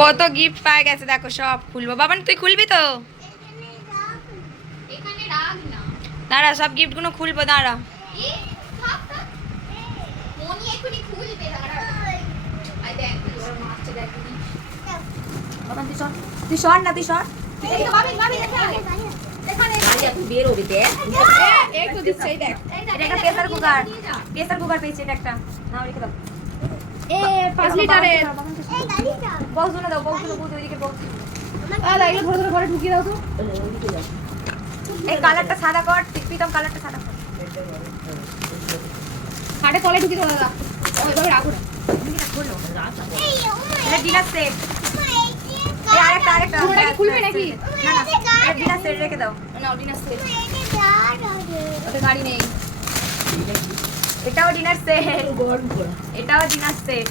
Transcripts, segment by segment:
কত গিফট পায় গেছে দেখো সব খুলবো। বাবান তুই খুলবি তো? এখানে রাখ না দাঁড়া সব গিফটগুলো খুলবো দাঁড়া। মনি তুই সর। তুই সর না তুই সর। প্রেসার কুকার প্রেসার কুকার পেয়েছি এটা একটা। নাও রেখে দাও। এ 5 লিটারের বক্স দাও ওইদিকে বক্স আ লাগলে ঘরে ঢুকিয়ে দাও তো। এই কালারটা সাদা কর প্রীতম কালারটা সাদা কর। খাটে তলে ঢুকিয়ে দাও দাদা। ওইভাবে রাখো না। এটা ডিনার সেট। আরেকটা আরেকটা খুলবে নাকি? না না ডিনার সেট রেখে দাও। না অর্ডিনান্স সেট। গাড়ি নেই। এটাও ডিনার সেট এটাও ডিনার সেট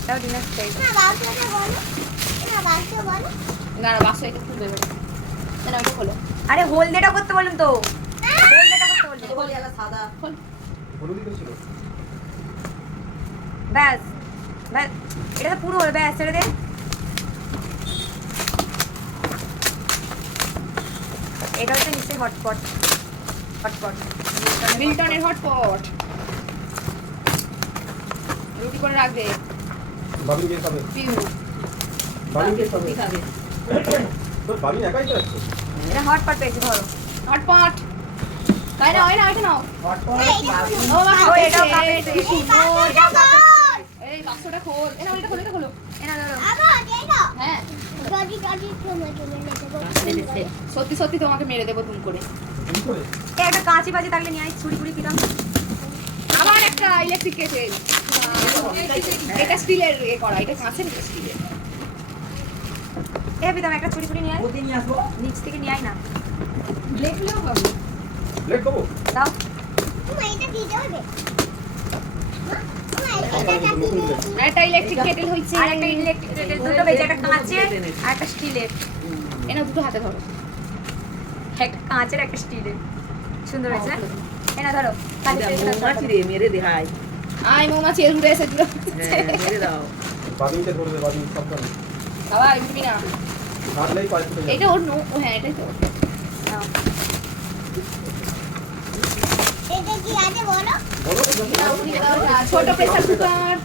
এটাও ডিনার সেট না না বাক্স এটা খুলবে না না ওটা খোলো। আরে হলদেটা করতে বললাম তো। হলদেটা করতে বললাম ব্যাস। ব্যাস। এটা তো পুরো হলো। ব্যাস ছেড়ে দে। এটা হচ্ছে নিশ্চয়ই হটপট হটপট মিল্টনের হটপট রুটি করে রাখবে। বাবিন কে খাবে? পিউ বাবিন কে খাবে? তোর বাবিন একাই যাচ্ছে এটা হটপট পেয়েছি ধরো। হটপট তাই না হয় না এটা নাও। ও মা ও, এটাও কাপের কাপের সুন্দর এটাও কাপের এই বাক্সটা খোল। এটা এটা খোলো এটা খোলো। এনা ধরো হ্যাঁ। সত্যি সত্যি তোমাকে মেরে দেবো তুমি করে। এ, একটা কাঁচি বাজি থাকলে নিয়ে আয় ছুরি কুড়ি কিরাম আবার একটা ইলেকট্রিক কেটেল এটা স্টিলের এ করা এটা কাঁচের এটা স্টিলের এ বিদাম একটা ছুরি কুড়ি নিয়ে আয়। নিচ থেকে নিয়ে আয় না। হবে লেট খাব দাও। একটা ইলেকট্রিক কেটেল হইছে। আর একটা ইলেকট্রিক দুটো বেজে একটা কাঁচের আর একটা স্টিলের। এনা দুটো হাতে ধরো। একটা কাঁচের একটা স্টিলের। সুন্দর হয়েছে না? এনা ধরো। খালি পেয়ে গেলাম। আই মৌমাছি এর উড়ে এসে দিল বাবিন কে ধরে দে বাবিন সব করে বাবা এমনি না। হাতলেই পাঁচ ফুটে যাবে। এটা ওর নো হ্যাঁ এটাই তো। যখন ছোট প্রেসার কুকার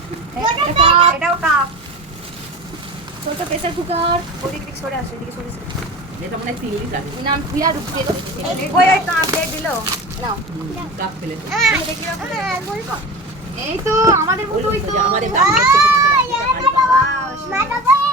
এটাও কাপ ছোট প্রেসার কুকার ওদিক দিক সরে আসো এদিকে সরে আসো। নাম খুলে আর ঢুকিয়ে দাও ওই ওই কাপ প্লেট দিলো। নাও। দেখি রাখো। এই তো আমাদের মতোই তো। এই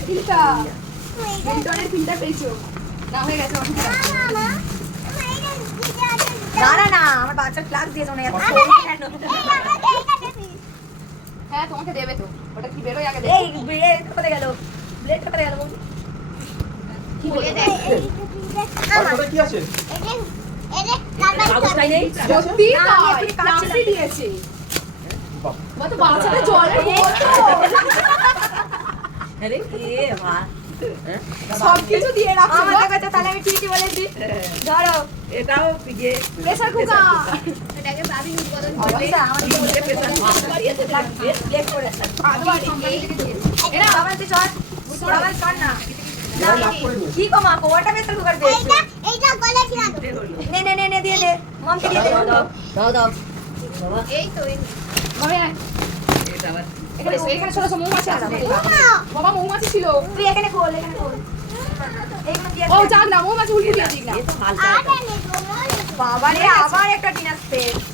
ফিল্টার। ফিল্টার পেয়েছ? না হয়ে গেছে না না না আমার বাচ্চার ক্লাস দিয়েছে না এত হ্যাঁ তোমাকে দেবে তো। ওটা কি বেরোয় আগে এই ব্লেড কোথায় গেল? ব্লেড কোথায় গেল? কি বলে? তারপরে কি আছে? সত্যি না, আমি তাই এক্ষুনি কাঁদছিলাম। ক্লাসে দিয়েছে। বাহ, মা তো বাচ্চাটা জলের বোতল সব কিছু দিয়ে রাখছো আমার কাছে তাহলে আমি ঠিকই বলেছি। ধরো। এটাও প্রেসার কুকার। বাবা বাবা বাবা মৌমাছি বাবা মৌমাছি এ তো আবার একটা ডিনার সেট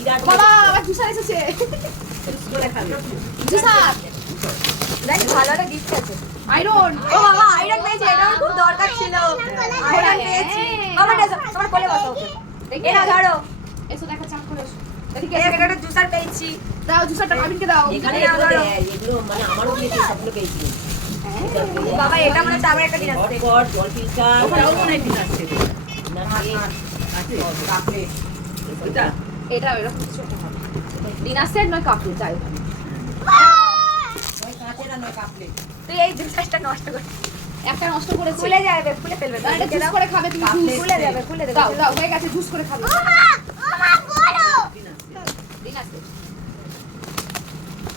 বিরাট বাবা আবার জুসার এসেছে জুসার দেখ ভালো একটা গিফট আছে আয়রন ও বাবা আয়রন পেয়েছি এটা আমার খুব দরকার ছিল আয়রন পেয়েছি বাবা এটা তোমার কোলে বসো এই না ধরো এসো দেখা চাপ করে এসো দেখি এই একটা জুসার পেয়েছি দাও জুসারটা কাবিনকে দাও এখানে এখানে এগুলো দেয়, মানে আমারও দিয়েছে সবগুলো পেয়েছি বাবা এটা মনে হচ্ছে আবার একটা ডিনার সেট হটপট জল ফিল্টার ওটাও মনে হয় ডিনার সেট আছে কাপড়ে ওইটা এটা এরকম কিছু হবে। ডিনার সেট নয় কাপড় আর তুই এই নষ্ট করে। একটা নষ্ট করেছে। খুলে যাবে খুলে ফেলবে এটা জুস করে খাবে তুমি খুলে যাবে খুলে দেবে দাও দাও। হয়ে গেছে জুস করে খাবে। ডিনার সেট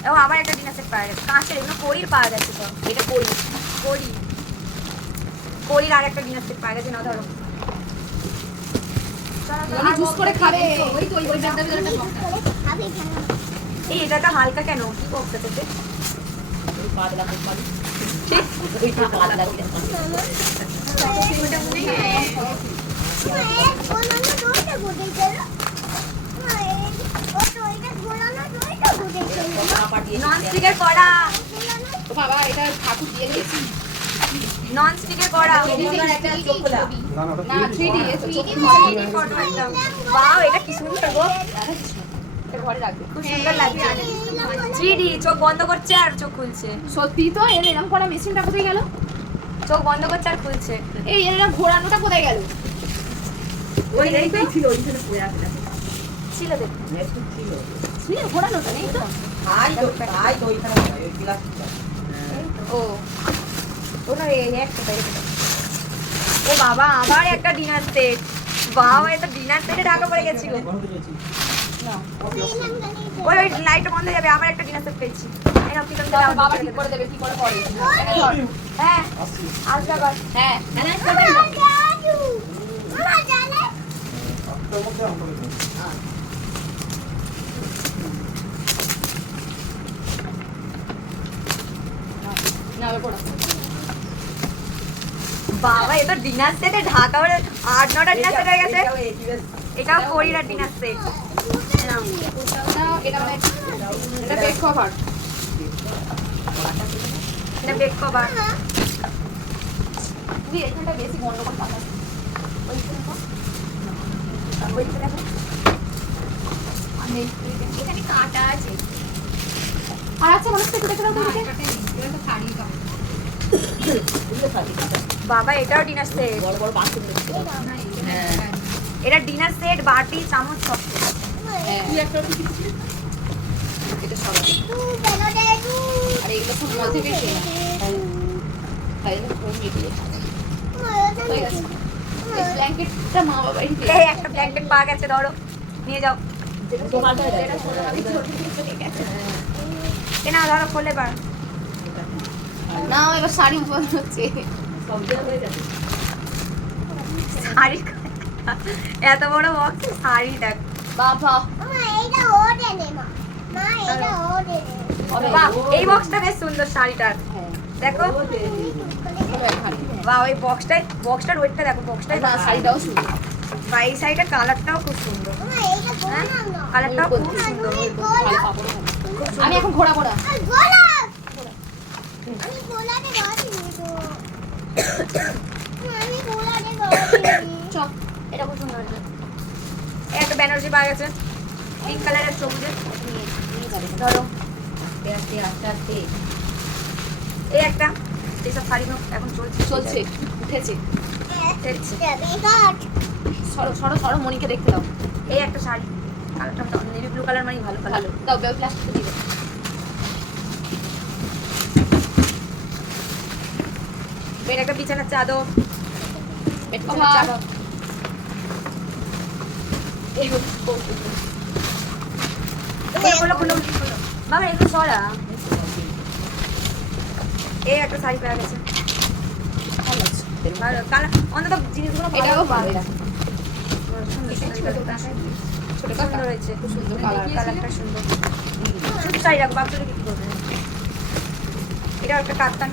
ও আবার একটা ডিনার সেট পাওয়া গেছে। কাঁচের এগুলো কড়ির পাওয়া যাচ্ছে তো এটা কড়ি। কড়ি। কড়ির আর একটা ডিনার সেট পাওয়া গেছে না ধরো। জুস করে খাবে। ওই তো ওই ওই ভিতরে একটা বক্স এই এটা তো হালকা কেন? কি করতে তোকে? ওই পাতলা কোম্পানি ওই পাতলা নন স্টিকের কড়া বাবা এটা ঠাকুর দিয়ে দিয়েছি। নন স্টিকের কড়া একটা চোখ খোলা না না ওটা না থ্রি ডি দিয়ে এ থ্রি ডি ফটো একটা। ওয়াও এটা কি সুন্দর গো। চোখ বন্ধ করছে আর চোখ খুলছে। সত্যি তো এর এরকম করা মেশিনটা কোথায় গেল? চোখ বন্ধ করছে আর খুলছে। এই এর এরকম ঘোরানোটা কোথায় গেল? ওই ছিল ওইখানে পড়ে আছে। ছিল দেখ। ছিল। ছিল ঘোরানোটা নেই তো? তাই তো তাই তো ওইখানে ওই গ্লাসটা ও। ওটা। ও বাবা আবার একটা ডিনার সেট বাবা এটা ডিনার সেটে ঢাকা পড়ে গেছি না। ওই ওই লাইট বন্ধ হয়ে যাবে আবার একটা ডিনার সেট পেয়েছি। বাবা ঠিক করে দেবে কি করে করে হ্যাঁ আসবে আবার। হ্যাঁ হ্যাঁ না বাবা এটা ডিনার সেটে ঢাকা আট নটা ডিনার সেট হয়ে গেছে। এটাও একই করিরা ডিনার সেট এটা এটা এটা বেড কভার এটা বেড কভার তুই এখানটা বেশি গন্ডগোল পাতা এখানে কাঁটা আছে। আর আচ্ছা মানুষ একটু দেখে দাও তো। এগুলো থাকে কাটা। বাবা এটাও ডিনার সেট বড় বড় বাথরুম হ্যাঁ। এটা ডিনার সেট বাটি চামচ সব হ্যাঁ। এটা সব আর এগুলো সব মল থেকে না খুব মিলিয়ে হয়ে ব্ল্যাঙ্কেটটা মা এই একটা ব্ল্যাঙ্কেট পাওয়া গেছে ধরো। নিয়ে যাও। ধরো খোলে বার না এবার শাড়ি উপর হচ্ছে শাড়ি এত বড় বক্স শাড়ি দেখ বাবা বাহ এই বক্সটা বেশ সুন্দর শাড়িটার দেখো বাহ ওই বক্সটাই বক্সটার ওয়েটটা দেখো বক্সটাই শাড়িটাও সুন্দর বা এই শাড়িটার কালারটাও খুব সুন্দর কালারটাও খুব সুন্দর। আমি এখন ঘোরাবো না চ এটা খুব সুন্দর একটা ব্যানার্জি পাওয়া গেছে পিঙ্ক কালারের সবুজে ধরো। আস্তে আস্তে আস্তে এই একটা এইসব শাড়িগুলো এখন চলছে। চলছে উঠেছে। সরো সরো সরো মনিকে দেখতে দাও। এই একটা শাড়ি কালারটা নেভি ব্লু কালার মানে ভালো কালার ভালো দাও প্লাস্টিক দিবে এর একটা বিছানার চাদর। বেড চাদর। খোলো, খোলো, খোলো, খোলো। বাবা একটু সরা। এই একটা শাড়ি পেয়ে গেছে। অন্তত জিনিসগুলো ভালো এটাও ছোট সুন্দর হয়েছে। খুব সুন্দর কালারটা সুন্দর। শুধু শাড়ি রাখব বাচ্চাটা বিক্রি করবে। এটা একটা কাতান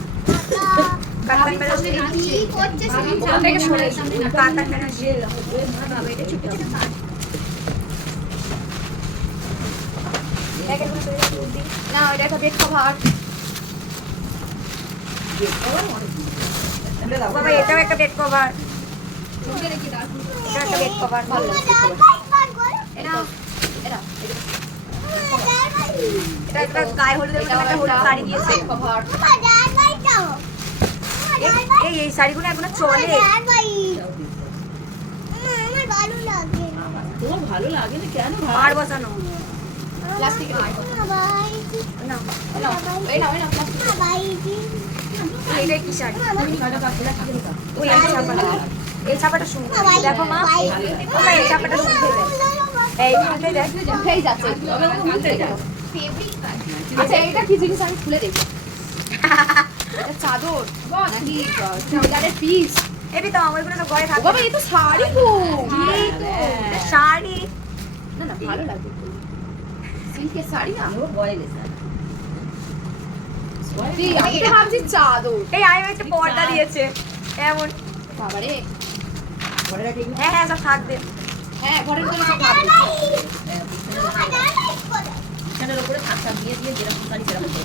না ওটা একটা একটা বেড কভার এটা এটা একটা গায়ে হলুদের একটা হলুদ শাড়ি দিয়েছে। এই- এই শাড়িগুলো এখনও চলে। তোমার ভালো লাগে না কেন আর বসানো। প্লাস্টিকের কি? শাড়ি? ওই এই ছাপাটা। এই ছাপাটা সুন্দর। দেখো মা। এই ছাপাটা সুন্দর। এই উঠে যাচ্ছে। আচ্ছা এটা কি জিনিস আমি খুলে দেখি? এটা চাদর। নাকি চুড়িদারের পিস এবি তো ওইগুলো সব ঘরে থাকে বাবা এই তো শাড়ি গো। এই তো, শাড়ি। না না ভালো লাগে সিল্কের শাড়ি না সত্যি, আমি তো ভাবছি চাদর। এই আমি একটা পর্দা দিয়েছে। এমন। বাবারে। হ্যাঁ হ্যাঁ সব থাকবে। হ্যাঁ ঘরের ভিতরে সব বিছানার উপরে দিয়ে দিয়ে যেরকম শাড়ি সেরকম করে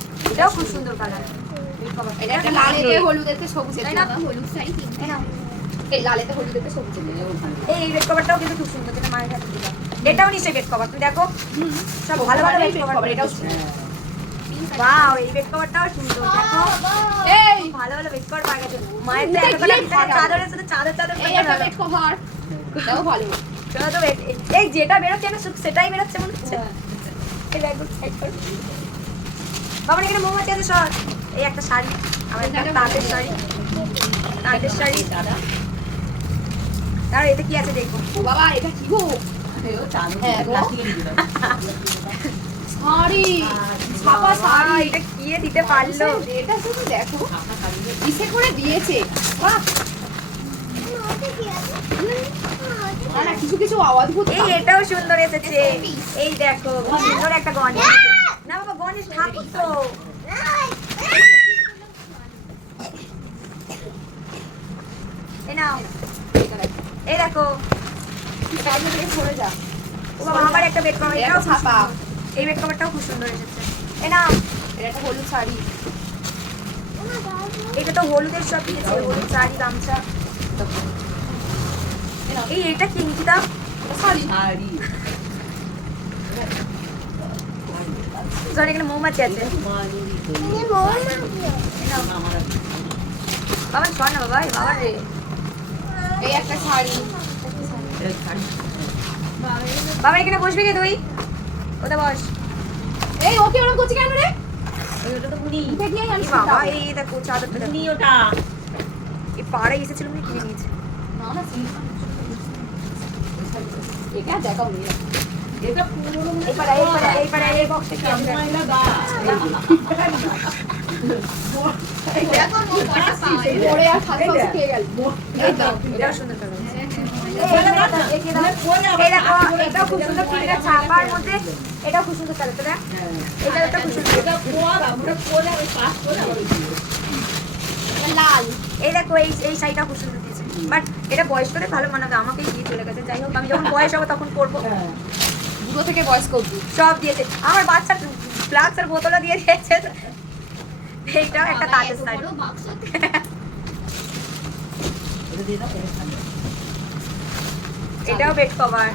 এটাও খুব সুন্দর কালার বেড কভার এটা একটা লালেতে হলুদেতে সবুজের তাই না? হলুদ শাড়ি এই নাও। এই লালেতে হলুদেতে সবুজের এই এই কভারটাও কিন্তু খুব সুন্দর যেটা মায়ের হাতে দিলাম। এটাও নিশ্চয়ই বেড কভার তুমি দেখো সব ভালো ভালো বেড কভার এটাও সুন্দর। ওয়াও এই বেড কভারটাও সুন্দর। দেখো এই ভালো ভালো বেড কভার পাওয়া গেছে। মায়ের তো উঠে এতটা গিয়ে বিছানায় ভাড়া। চাদরের সাথে চাদর চাদর এই একটা বেড কভার এটাও ভালো। চলো তো এই- এই যেটা বেরোচ্ছে না সেটাই বেরোচ্ছে মনে হচ্ছে। এই করো। বাবার এখানে মৌমাছি আছে সর। এই একটা শাড়ি আমার একটা তাঁতের শাড়ি। তাঁতের শাড়ি। দাদা। আর এতে কি আছে দেখো ও বাবা এটা কি গো? হ্যাঁ। শাড়ি ছাপা শাড়ি এটা কি দিতে পারল? এটা শুধু দেখো। কিসে করে দিয়েছে। বাহ। কিছু কিছু এই এটাও সুন্দর এসেছে। এই দেখো সুন্দর একটা গণেশ না বাবা গণেশ ঠাকুর তো। এই নাও। এই দেখো। সরে যা ও বাবা আমার একটা বেড কভার এটা এটাও ছাপা। এই বেড কভারটাও খুব সুন্দর এসেছে এই নাও। এটা একটা হলুদ শাড়ি। এটা তো হলুদের সব দিয়েছে হলুদ শাড়ি গামছা। এই এটা কি নিকিতা? শাড়ি শাড়ি। এখানে মৌমাছি আছে। আর- বাবা শোন না বাবা বাবা রে এই একটা শাড়ি। বাবা এখানে বসবি কে তুই? ওটা বস। এই ওকে ওরকম করছি কেন রে? ওটা তো বুড়ি। উঠে আমি বাবা এই দেখো চাদরটা দেখো। ওটা। এই পাড়ায় এসেছিল মানে কিনে নিয়েছে। না না এটা নি। এটা মানে খুব সুন্দর ছাপার মধ্যে খুব সুন্দর কালার এটা একটা খুব সুন্দর করে। লাল এই দেখো এই এই শাড়িটা খুব সুন্দর দিয়েছে বাট এটা বয়স্কদের ভালো মানাবে আমাকেই দিয়ে চলে গেছে যাই হোক আমি যখন বয়স হব তখন করব বুড়ো থেকে বয়স্ক অব্দি সব দিয়েছে। আমার ফ্লাক্সের বোতলও দিয়ে দিয়েছে। এইটাও একটা শাড়ি। এটাও বেড কভার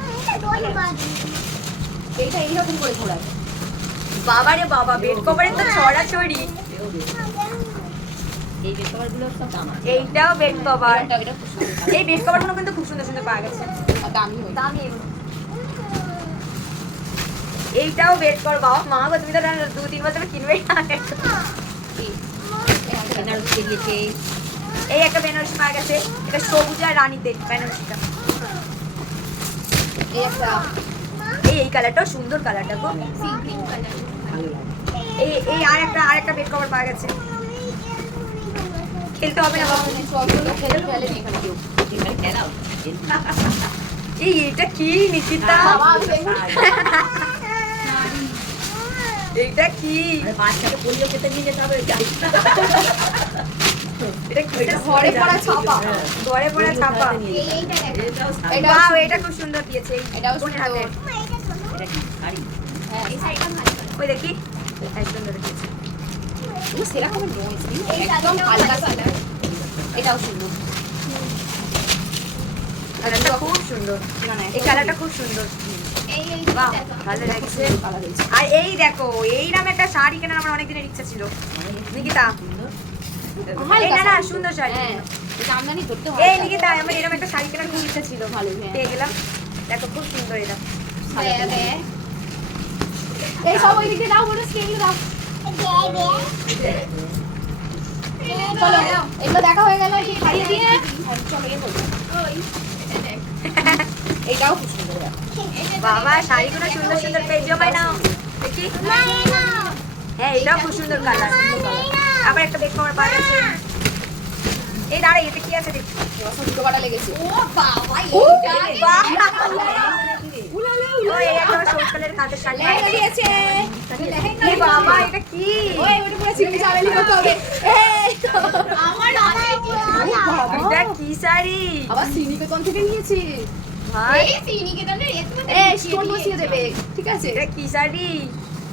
এইটা এইরকম করে ঘোরায় বাবা রে বাবা বেড কভারের তো ছড়াছড়ি। এই বেড কভারগুলো সব দাম আছে। এইটাও বেড কভার এটা এটা খুব সুন্দর। এই বেড কভারগুলো কিন্তু খুব সুন্দর সুন্দর পাওয়া গেছে। দামি দামি। এইটাও বেড কভার বাবা। মা গো তুমি তো দু তিন বছর কিনবে বেনারসি এই একটা বেনারসি পাওয়া গেছে। এটা সবুজ আর রানীতে বেনারসিটা। এই এই কালারটাও সুন্দর কালারটা গো। এই এই আর একটা আর একটা বেড কভার পাওয়া গেছে। খেলতে হবে না বাবা। এই এটা কি নিকিতা? এটা কি? বাচ্চাকে পোলিও খেতে নিয়ে যেতে হবে এটা এটা ঘরে পড়া ছাপা। হ্যাঁ। ঘরে পড়া ছাপা। এটা বাহ এটা খুব সুন্দর দিয়েছে এটাও সুন্দর। এটা কি? শাড়ি। হ্যাঁ। ওই দেখি। সুন্দর ও সেরকম নয়। একদম হালকা কালার এটাও সুন্দর। কালারটা খুব সুন্দর। না না এই কালারটা খুব সুন্দর। ভালো লাগছে। আর এই দেখো এই নামে একটা শাড়ি কেনার আমার অনেক ইচ্ছা ছিল। নিকিতা। এই না না সুন্দর শাড়ি। হ্যাঁ এটা আমদানি করতে এই নিকিতা আমার এরকম একটা শাড়ি কেনার খুব ইচ্ছা ছিল। ভালো হ্যাঁ। পেয়ে গেলাম। দেখো খুব সুন্দর এটা। এই সব ওই দিকে দাও বলে স্কেল দাও। চলো এগুলো দেখা হয়ে গেল একটু দিয়ে। চলো এ করব এইটাও খুব সুন্দর। বাবা শাড়িগুলো সুন্দর সুন্দর পেয়ে জমাই নাও দেখি। হ্যাঁ এটাও খুব সুন্দর কালার আবার একটা দেখো আমার পাওয়া আছে এই দাঁড়াই এতে কি আছে দেখি। দুটো কাটা লেগেছে। ও, বাবা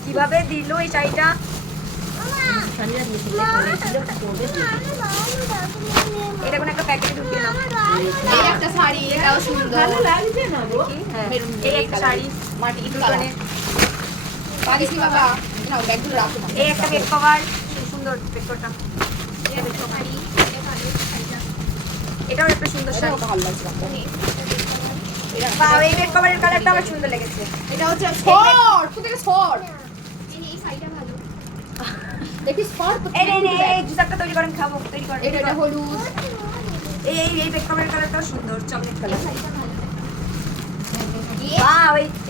কীভাবে দিল এই শাড়িটা? এটা কোন একটা প্যাকেটে ঢুকিয়ে এই একটা শাড়ি এটাও সুন্দর। ভালো লাগছে না গো? কি? হ্যাঁ মেরুন এই একটা শাড়ি মাটি দুটোনে কালার। বাবা? নাও ব্যাগগুলো রাখো। এই একটা বেড কভার সুন্দর বেড কভারটা এটাও একটা সুন্দর শাড়ি। ভালো লাগছে বাবা। এই বেড কভারের কালারটা আমার সুন্দর লেগেছে। এটা হচ্ছে শর্ট কোথায় শর্ট দেখি শর্ট এই নে নে জুতাটা তৈরি করেন খাব তৈরি করেন। এটা হলুদ। এই এই এই কভারের সুন্দর চকলেট কালার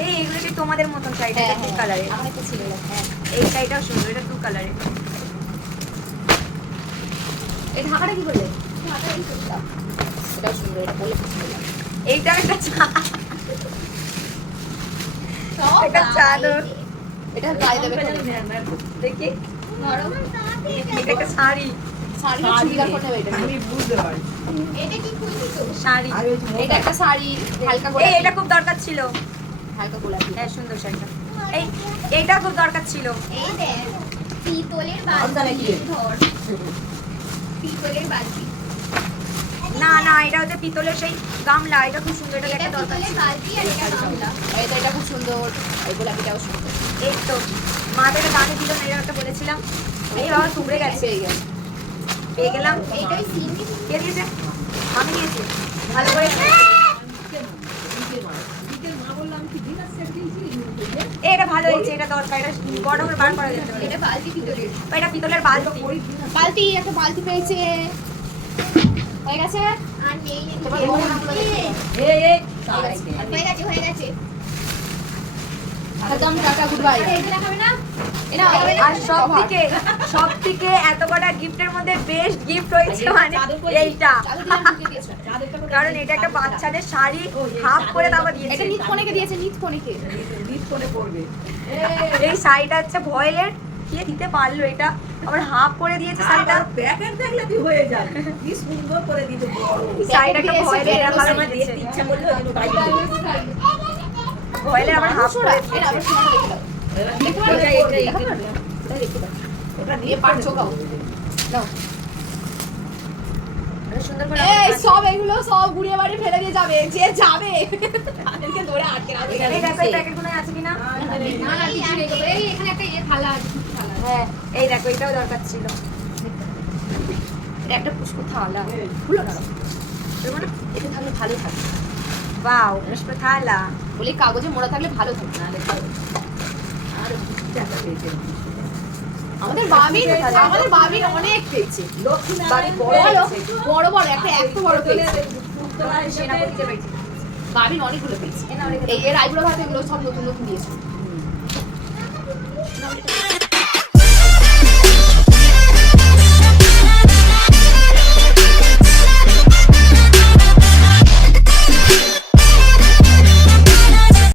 এই এগুলো সেই তোমাদের মতন শাড়িটা ছিল হ্যাঁ। এই শাড়িটাও সুন্দর এটা টু কালারের এই ঢাকাটা কি করলে? এটাও সুন্দর এটা বলে। এইটা একটা চা। একটা চাদর এটা গায়ে দেবে দেখি। এটা একটা শাড়ি। শাড়ি। না চুড়িদার এটা আমি বুঝতে পারি। শাড়ি। এটা একটা শাড়ি হালকা এটা খুব দরকার ছিল। হালকা গোলাপি। হ্যাঁ সুন্দর শাড়িটা। এই এইটা খুব দরকার ছিল। পিতলের বালতি না না এটা হচ্ছে পিতলের সেই গামলা। এটা খুব সুন্দর এটা একটা দরকার ছিল। এটা এটা খুব সুন্দর। এই গোলাপিটাও সুন্দর। এই তো মা থেকে দামে দিল না এরকম একটা বলেছিলাম। এই বাবা টুকরে গেছে। পেয়ে গেছে পেয়ে গেলাম। কে দিয়েছে আমি দিয়েছি ভালো করে এটা ভালো হয়েছে। এটা দরকার। এটা বড় বার করা যেতে এটা বালতি পিতলের এটা পিতলের বালতি। বালতি একটা বালতি পেয়েছে। হয়ে গেছে? এই এই একদম টাটা গুড বাই এটা আর সব থেকে সব থেকে এত কটা গিফটের মধ্যে বেস্ট গিফট হয়েছে মানে এইটা। কারণ এটা একটা বাচ্চাদের শাড়ি হাফ করে এটা দিয়েছে। নিত কোনেকে দিয়েছে নিত কোনেকে নিট করে পড়বে এই। শাড়িটা হচ্ছে ভয়েলের। কে দিতে পারল এটা? আবার হাফ করে দিয়েছে শাড়িটা। প্যাকেট দেখলে তুই হয়ে যাবে। কি সুন্দর করে দিতে বড় শাড়িটা একটা দিয়েছে, ভয়েলের এরকম আমার ভাবে ইচ্ছা করলে বাইরে ওটা পারছ সুন্দর করে এই সব এগুলো সব ঘুরিয়ে বাড়ি ফেলে দিয়ে যাবে। যে যাবে তাদেরকে ধরে আটকে রাখবে। এই দেখো এই প্যাকেটগুলো আছে কিনা? না না কিছু নেই এই এখানে একটা ইয়ে থালা আছে থালা হ্যাঁ এই দেখো এটাও দরকার ছিল। এটা একটা পুষ্প থালা। খুলো না? এটা থাকলে ভালো থাকে বাও পুষ্প থালা। বলে কাগজে মোড়া থাকলে ভালো থাকবে না। আমাদের বাবির আমাদের বাবির অনেক পেয়েছে। বড় বড় একটা এত বড় পেয়েছে। বাবির অনেকগুলো পেয়েছে। এই এর আইবুড়ো ভাত এগুলো সব নতুন নতুন দিয়েছে।